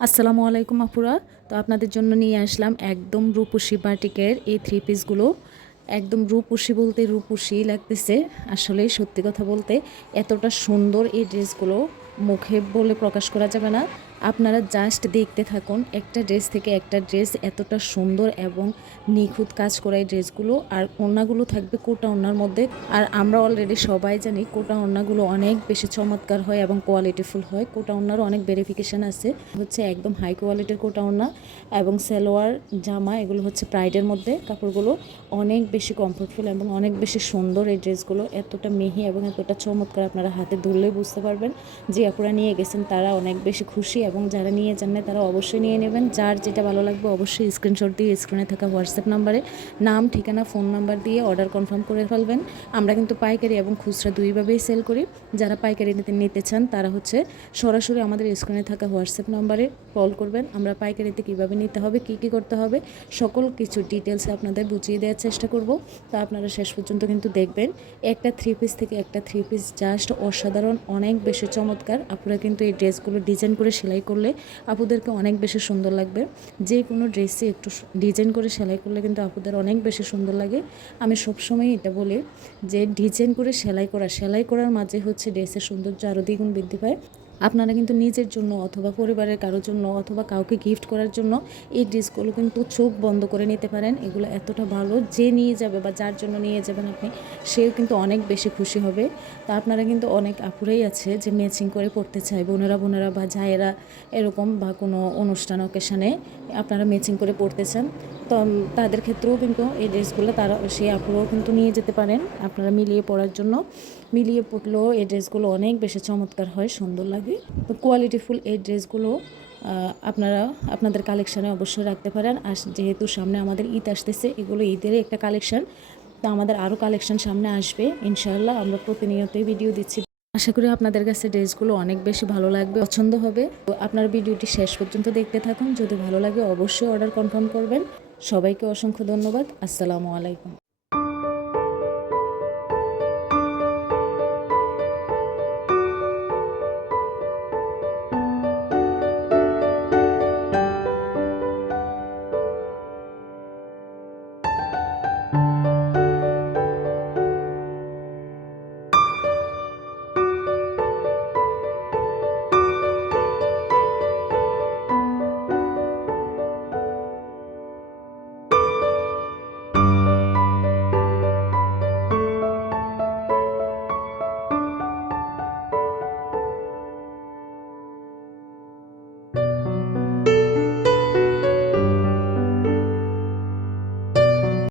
আসসালামু আলাইকুম আপুরা। তো আপনাদের জন্য নিয়ে আসলাম একদম রূপসী বাটিকের এই থ্রি পিসগুলো একদম রূপসী বলতে রূপসী লাগতেছে। আসলে সত্যি কথা বলতে এতটা সুন্দর এই ড্রেসগুলো মুখে বলে প্রকাশ করা যাবে না। আপনারা জাস্ট দেখতে থাকুন, একটা ড্রেস থেকে একটা ড্রেস এতটা সুন্দর এবং নিখুঁত কাজ করা এই ড্রেসগুলো আর ওড়নাগুলো থাকবে কোটা ওড়নার মধ্যে। আর আমরা অলরেডি সবাই জানি কোটা ওড়নাগুলো অনেক বেশি চমৎকার হয় এবং কোয়ালিটিফুল হয়। কোটা ওড়নারও অনেক ভেরিফিকেশান আছে। হচ্ছে একদম হাই কোয়ালিটির কোটা ওড়না এবং সালোয়ার, জামা, এগুলো হচ্ছে প্রাইডের মধ্যে কাপড়গুলো অনেক বেশি কমফোর্টফুল এবং অনেক বেশি সুন্দর এই ড্রেসগুলো এতটা মিহি এবং এতটা চমৎকার আপনারা হাতে ধরলেই বুঝতে পারবেন। যে আপুরা নিয়ে গেছেন তারা অনেক বেশি খুশি এবং যারা নিয়ে যান না, তারা অবশ্যই নিয়ে নেবেন। যার যেটা ভালো লাগবে অবশ্যই স্ক্রিনশট দিয়ে স্ক্রিনে থাকা হোয়াটসঅ্যাপ নাম্বারে নাম, ঠিকানা ফোন নাম্বার দিয়ে অর্ডার কনফার্ম করে ফেলবেন। আমরা কিন্তু পাইকারি এবং খুচরা দুইভাবেই সেল করি। যারা পাইকারি নিতে নিতে চান, তারা হচ্ছে সরাসরি আমাদের স্ক্রিনে থাকা হোয়াটসঅ্যাপ নাম্বারে কল করবেন। আমরা পাইকারিতে কীভাবে নিতে হবে, কী কী করতে হবে, সকল কিছু ডিটেলসে আপনাদের বুঝিয়ে দেওয়ার চেষ্টা করব। তা আপনারা শেষ পর্যন্ত কিন্তু দেখবেন। একটা থ্রি পিস থেকে একটা থ্রি পিস জাস্ট অসাধারণ, অনেক বেশি চমৎকার। আপনারা কিন্তু এই ড্রেসগুলো ডিজাইন করে সেলাই করলে আপুদেরকে অনেক বেশি সুন্দর লাগবে। যে কোনো ড্রেসে একটু ডিজাইন করে সেলাই করলে কিন্তু আপুদের অনেক বেশি সুন্দর লাগে। আমি সবসময় এটা বলি যে, ডিজাইন করে সেলাই করা, সেলাই করার মাঝে হচ্ছে ড্রেসের সৌন্দর্য আরও দ্বিগুণ বৃদ্ধি পায়। আপনারা কিন্তু নিজের জন্য অথবা পরিবারের কারোর জন্য অথবা কাউকে গিফট করার জন্য এই ড্রেসগুলো কিন্তু চোখ বন্ধ করে নিতে পারেন। এগুলো এতটা ভালো যে নিয়ে যাবে বা যার জন্য নিয়ে যাবেন আপনি, সেও কিন্তু অনেক বেশি খুশি হবে। তা আপনারা কিন্তু অনেক আপুরাই আছে যে ম্যাচিং করে পড়তে চায়। বোনেরা বোনেরা বা জায়েরা এরকম বা কোনো অনুষ্ঠান অকেশানে আপনারা ম্যাচিং করে পড়তে চান। তো তাদের ক্ষেত্রেও কিন্তু এই ড্রেসগুলো তারা, সেই আপুরাও কিন্তু নিয়ে যেতে পারেন আপনারা মিলিয়ে পড়ার জন্য। মিলিয়ে পড়লেও এই ড্রেসগুলো অনেক বেশি চমৎকার হয়, সুন্দর লাগে। তো কোয়ালিটিফুল এই ড্রেসগুলো আপনারা আপনাদের কালেকশানে অবশ্যই রাখতে পারেন। আর যেহেতু সামনে আমাদের ঈদ আসতেছে, এগুলো ঈদেরই একটা কালেকশান তো আমাদের আরও কালেকশান সামনে আসবে, ইনশাআল্লাহ আমরা প্রতিনিয়তই ভিডিও দিচ্ছি। আশা করি আপনাদের কাছে ড্রেসগুলো অনেক বেশি ভালো লাগবে, পছন্দ হবে। তো আপনার ভিডিওটি শেষ পর্যন্ত দেখতে থাকুন। যদি ভালো লাগে অবশ্যই অর্ডার কনফার্ম করবেন। সবাইকে অসংখ্য ধন্যবাদ। আসসালামু আলাইকুম।